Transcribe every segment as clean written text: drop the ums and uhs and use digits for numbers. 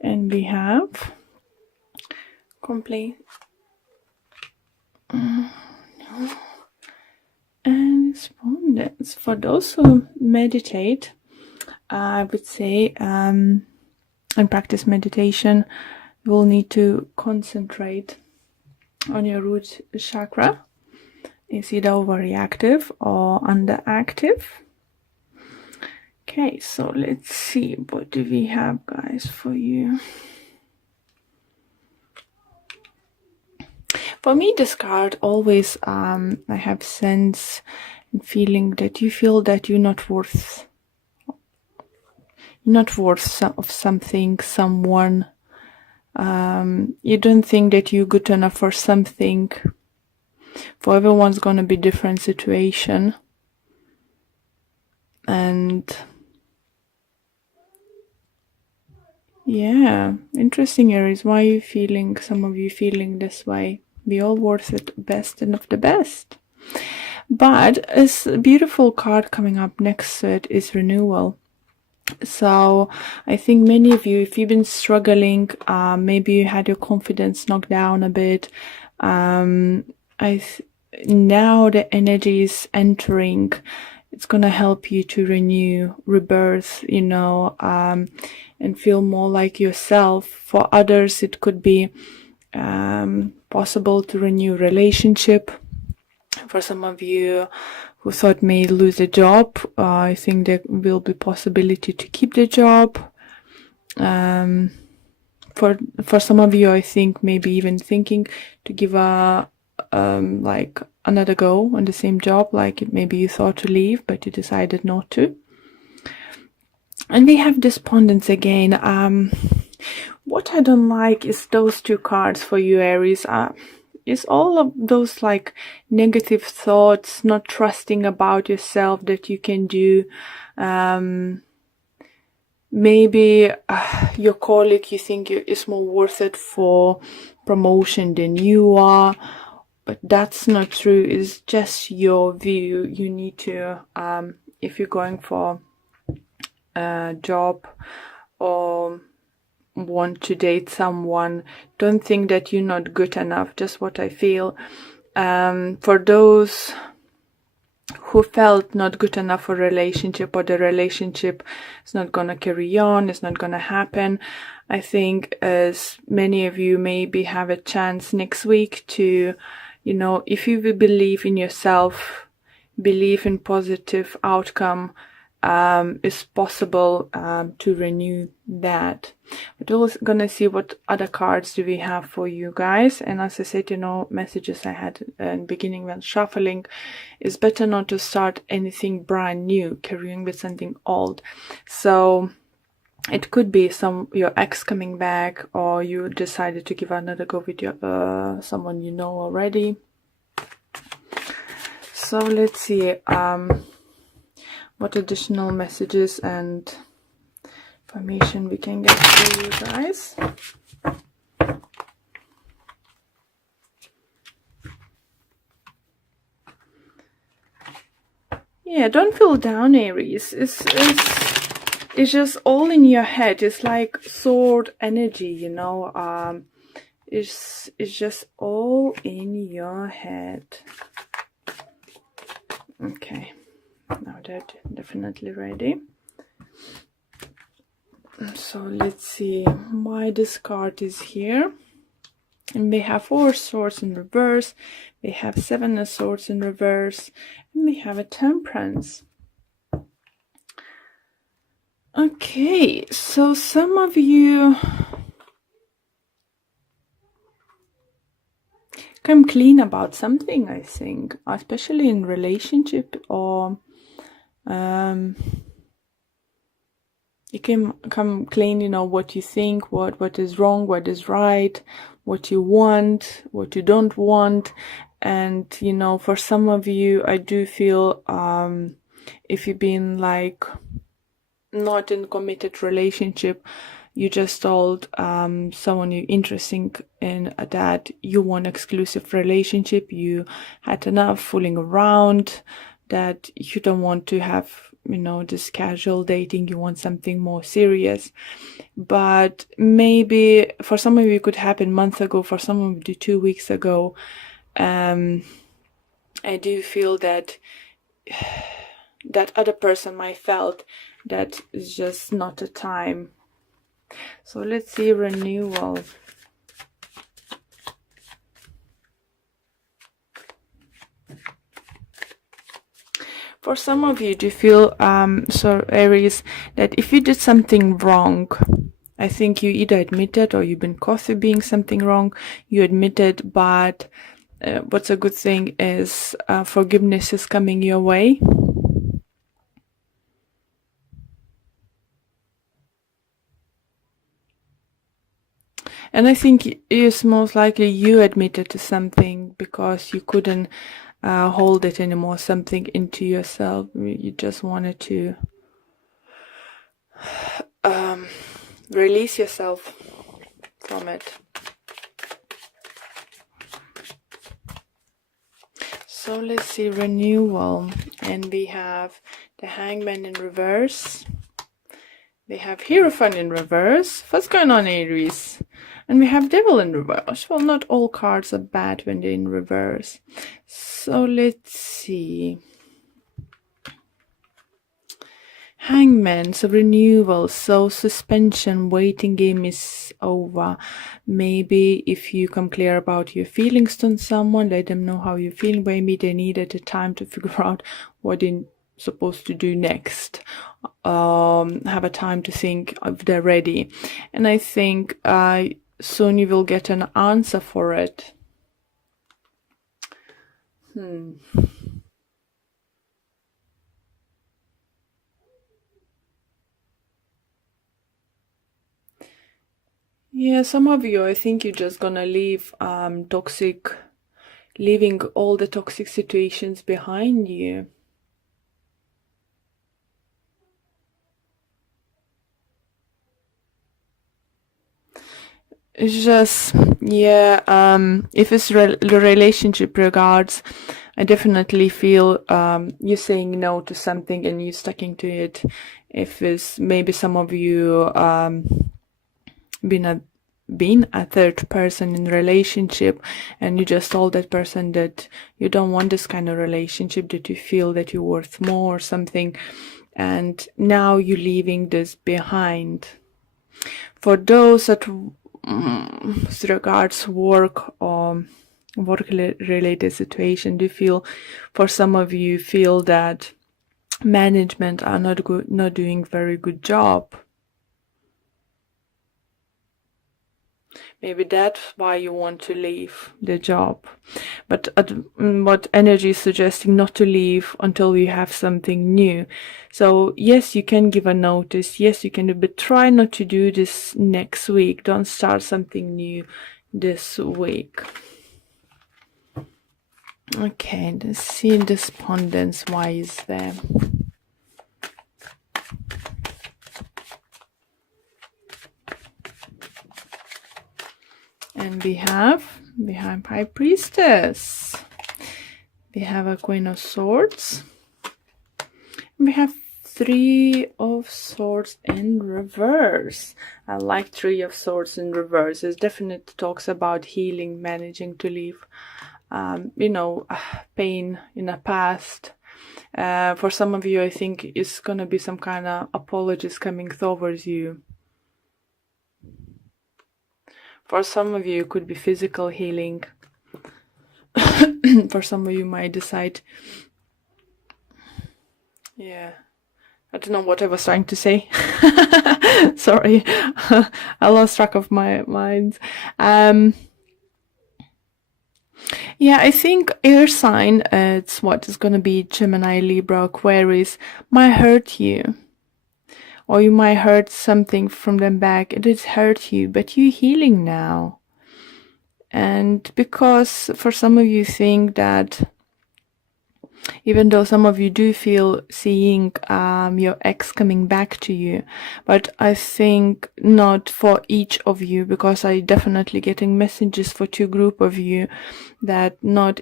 And we have complete and respondents. For those who meditate, I would say, and practice meditation, you will need to concentrate on your root chakra. Is either overreactive or underactive. Okay, so let's see, what do we have, guys, for you? For me, this card always, I have sense and feeling that you feel that you're not worth of something, someone. You don't think that you're good enough for something. For everyone's gonna be different situation. And yeah, interesting, Aries. Why are you feeling, some of you feeling this way? We all worth it, best and of the best. But a beautiful card coming up next to it is renewal. So I think many of you, if you've been struggling, maybe you had your confidence knocked down a bit. Now the energy is entering. It's going to help you to renew, rebirth, and feel more like yourself. For others, it could be possible to renew relationship. For some of you who thought may lose a job, I think there will be possibility to keep the job. For some of you, I think maybe even thinking to give like another go on the same job, like maybe you thought to leave but you decided not to. And we have despondence again. What I don't like is those two cards for you, Aries. Is all of those like negative thoughts, not trusting about yourself that you can do. Maybe your colleague, you think is more worth it for promotion than you are, but that's not true. It's just your view. You need to, if you're going for a job or want to date someone, don't think that you're not good enough. Just what I feel. For those who felt not good enough for a relationship, or the relationship is not gonna carry on, it's not gonna happen, I think as many of you maybe have a chance next week to, if you will believe in yourself, believe in positive outcome, is possible to renew that. But we're gonna see what other cards do we have for you guys. And as I said, messages I had in the beginning when shuffling, is better not to start anything brand new, carrying with something old. So it could be your ex coming back, or you decided to give another go with your someone you know already. So let's see what additional messages and information we can get for you guys. Yeah, don't feel down, Aries. It's just all in your head. It's like sword energy, It's just all in your head. Okay. Now they're definitely ready. So let's see why this card is here. And we have 4 swords in reverse. We have 7 of swords in reverse. And we have a temperance. Okay, so some of you come clean about something, I think, especially in relationship, or you can come clean, what you think, what is wrong, what is right, what you want, what you don't want. And, for some of you, I do feel, if you've been like not in committed relationship, you just told someone you're interested in that you want exclusive relationship, you had enough fooling around, that you don't want to have just casual dating, you want something more serious. But maybe for some of you it could happen months ago, for some of you 2 weeks ago. I do feel that that other person might felt that it's just not a time. So let's see renewal. For some of you, do you feel, Aries, that if you did something wrong, I think you either admitted or you've been caught for being something wrong, you admitted, but what's a good thing is forgiveness is coming your way. And I think it's most likely you admitted to something because you couldn't hold it anymore, something into yourself. You just wanted to release yourself from it. So let's see renewal. And we have the Hangman in reverse. We have Hierophant in reverse. What's going on, Aries? And we have Devil in reverse. Well, not all cards are bad when they're in reverse. So let's see. Hangman, so renewal, so suspension, waiting game is over. Maybe if you come clear about your feelings to someone, let them know how you feel. Maybe they needed a time to figure out what they're supposed to do next. Have a time to think if they're ready. And I think soon you will get an answer for it. Yeah, some of you, I think you're just gonna leave leaving all the toxic situations behind you. It's just, yeah, if it's relationship regards, I definitely feel you're saying no to something and you're sticking to it. If it's maybe some of you been a third person in relationship and you just told that person that you don't want this kind of relationship, that you feel that you're worth more or something, and now you're leaving this behind. For those that regards work or work related situation, do you feel, for some of you feel that management are not doing very good job? Maybe that's why you want to leave the job. But what energy is suggesting, not to leave until you have something new. So yes, you can give a notice. Yes, you can do, but try not to do this next week. Don't start something new this week. Okay, let's see despondence. Why is there? And we have High Priestess. We have a Queen of Swords. We have Three of Swords in reverse. I like Three of Swords in reverse. It definitely talks about healing, managing to leave, pain in the past. For some of you, I think it's going to be some kind of apologies coming towards you. For some of you, it could be physical healing. For some of you, might decide. Yeah. I don't know what I was trying to say. Sorry. I lost track of my mind. Yeah, I think air sign, it's what is going to be Gemini, Libra, Aquarius, might hurt you. Or you might hurt something from them back. It did hurt you, but you're healing now. And because for some of you think that, even though some of you do feel seeing your ex coming back to you, but I think not for each of you, because I definitely getting messages for two group of you that not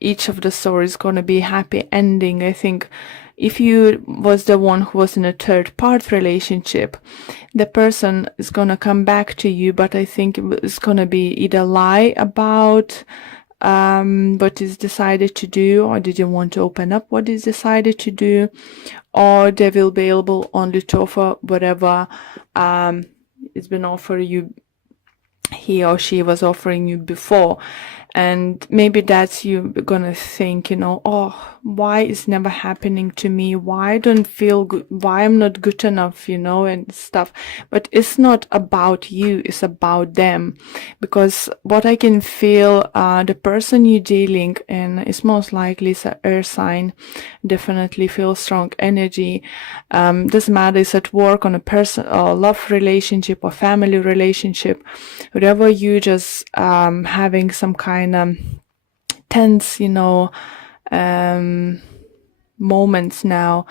each of the stories going to be happy ending. I think if you was the one who was in a third part relationship, the person is going to come back to you, but I think it's going to be either lie about what is decided to do, or didn't want to open up what is decided to do, or they will be able only to offer whatever it's been offered you, he or she was offering you before. And maybe that's you gonna think, you know, oh, why is never happening to me? Why I don't feel good? Why I'm not good enough, you know, and stuff. But it's not about you, it's about them. Because what I can feel, the person you're dealing in is most likely it's an air sign, definitely feel strong energy. Doesn't matter, it's at work, on a person or love relationship or family relationship, whatever you just having some kind of tense, you know, moments now.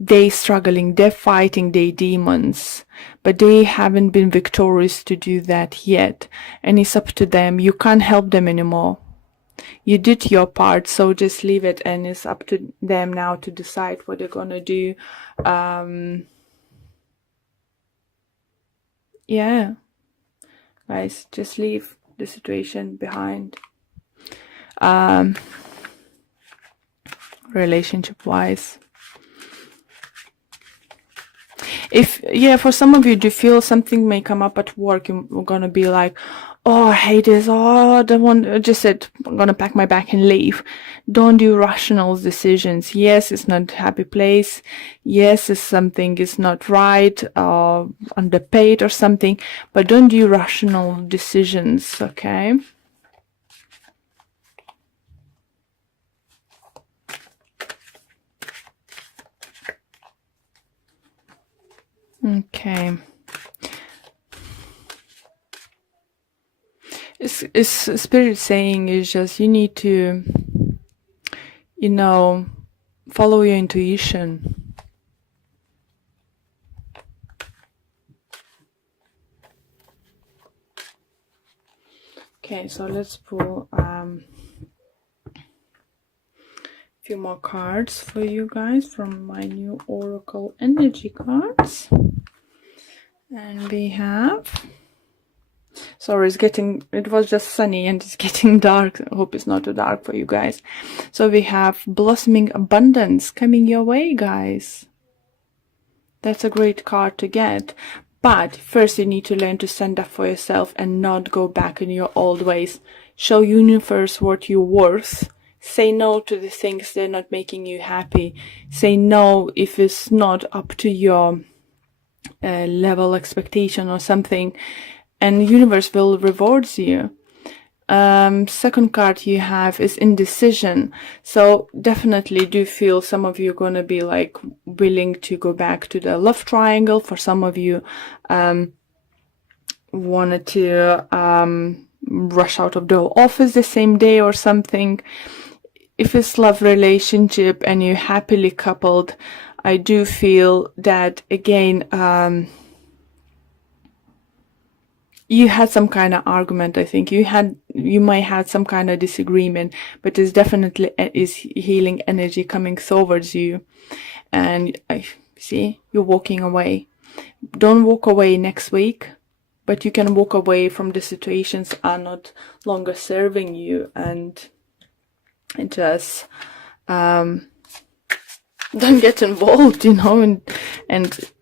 They struggling, they're fighting their demons, but they haven't been victorious to do that yet. And it's up to them. You can't help them anymore. You did your part, so just leave it, and it's up to them now to decide what they're gonna do. Yeah, guys, just leave the situation behind. Relationship wise, if for some of you, do feel something may come up at work, you're gonna be like, oh, I hate this, oh, I don't want, I just said I'm gonna pack my bag and leave. Don't do rational decisions. Yes, it's not a happy place. Yes, it's something is not right, underpaid or something, but don't do rational decisions, okay? Okay. It's spirit saying is just you need to, you know, follow your intuition. Okay, so let's pull a few more cards for you guys from my new Oracle energy cards. And we have, sorry, it was just sunny and it's getting dark. I hope it's not too dark for you guys. So we have blossoming abundance coming your way, guys. That's a great card to get. But first you need to learn to stand up for yourself and not go back in your old ways. Show universe what you're worth. Say no to the things that are not making you happy. Say no if it's not up to your level expectation or something. And universe will reward you. Second card you have is indecision. So definitely do feel some of you are going to be like willing to go back to the love triangle. For some of you wanted to rush out of the office the same day or something. If it's love relationship and you're happily coupled, I do feel that again you had some kind of argument. I think you might have some kind of disagreement, but there's definitely is healing energy coming towards you. And I see you're walking away. Don't walk away next week, but you can walk away from the situations are not longer serving you, and just don't get involved, you know, and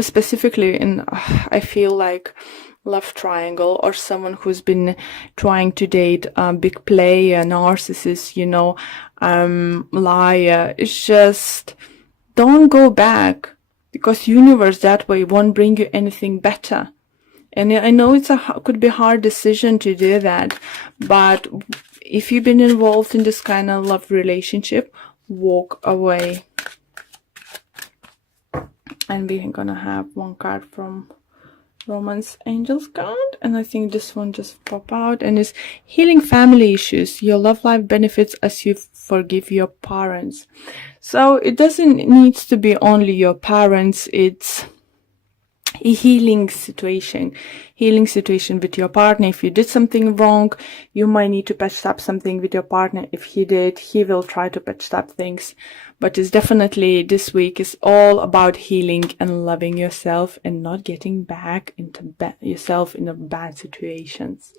specifically in I feel like love triangle, or someone who's been trying to date a big player, narcissist, you know, liar. It's just don't go back, because universe that way won't bring you anything better. And I know could be a hard decision to do that, but if you've been involved in this kind of love relationship, walk away. And we're gonna have one card from Romance Angels card, and I think this one just pop out, and it's healing family issues. Your love life benefits as you forgive your parents. So it doesn't need to be only your parents. It's a healing situation with your partner. If you did something wrong, you might need to patch up something with your partner. If he did, he will try to patch up things. But it's definitely, this week is all about healing and loving yourself and not getting back into yourself in bad situations.